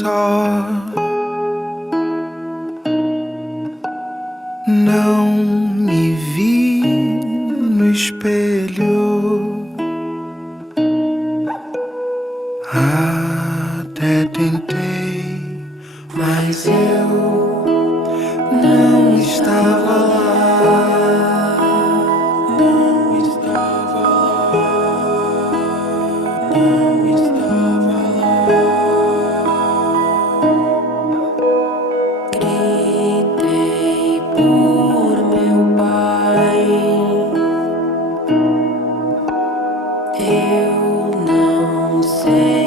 só. Não me vi no espelho, até tentei, mas eu não estava lá. Não estava lá. Não estava lá. Gritei por meu pai. Eu não sei.